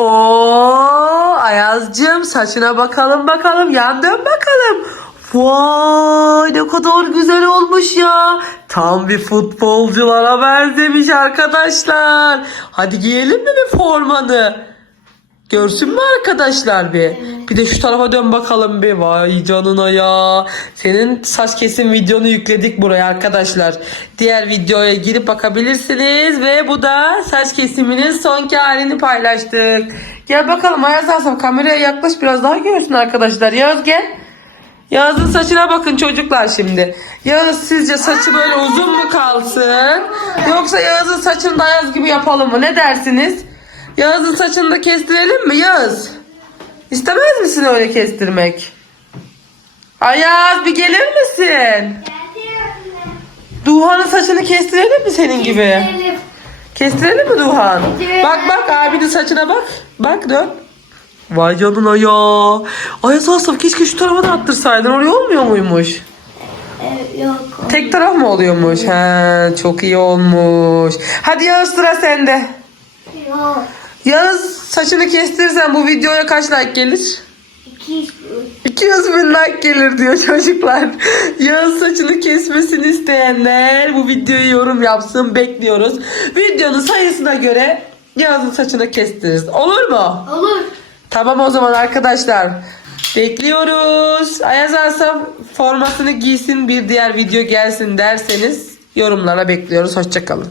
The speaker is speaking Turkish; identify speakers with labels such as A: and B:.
A: Oo Ayaz'cığım saçına bakalım bakalım. Yan dön bakalım. Vay ne kadar güzel olmuş ya. Tam bir futbolculara benzemiş arkadaşlar. Hadi giyelim mi bir formanı? Görsün mü arkadaşlar bir? Bir de şu tarafa dön bakalım bir. Vay canına ya. Senin saç kesim videonu yükledik buraya arkadaşlar. Diğer videoya girip bakabilirsiniz. Ve bu da saç kesiminin sonki halini paylaştık. Gel bakalım Ayaz Asaf kameraya yaklaş biraz daha görsün arkadaşlar. Yağız gel. Yağız'ın saçına bakın çocuklar şimdi. Yağız sizce saçı böyle uzun mu kalsın? Yoksa Yağız'ın saçını da Ayaz gibi yapalım mı? Ne dersiniz? Yağız'ın saçını da kestirelim mi Yağız? İstemez misin öyle kestirmek? Ayaz bir gelir misin? Duhan'ın saçını kestirelim mi senin gibi? Kestirelim mi Duhan? Bak bak abinin saçına bak. Bak dön. Vay canına ya. Ayaz Asaf keşke şu tarafa da attırsaydın. Oraya olmuyor muymuş?
B: Yok.
A: Tek taraf mı oluyormuş? He, çok iyi olmuş. Hadi Yağız sıra sende.
B: Yok.
A: Yağız saçını kestirirsen bu videoya kaç like gelir?
B: İki.
A: 200 bin like gelir diyor çocuklar. Yağız saçını kesmesini isteyenler bu videoyu yorum yapsın bekliyoruz. Videonun sayısına göre Yağız'ın saçını kestiririz. Olur mu?
B: Olur.
A: Tamam o zaman arkadaşlar. Bekliyoruz. Ayaz Asaf formasını giysin bir diğer video gelsin derseniz yorumlara bekliyoruz. Hoşçakalın.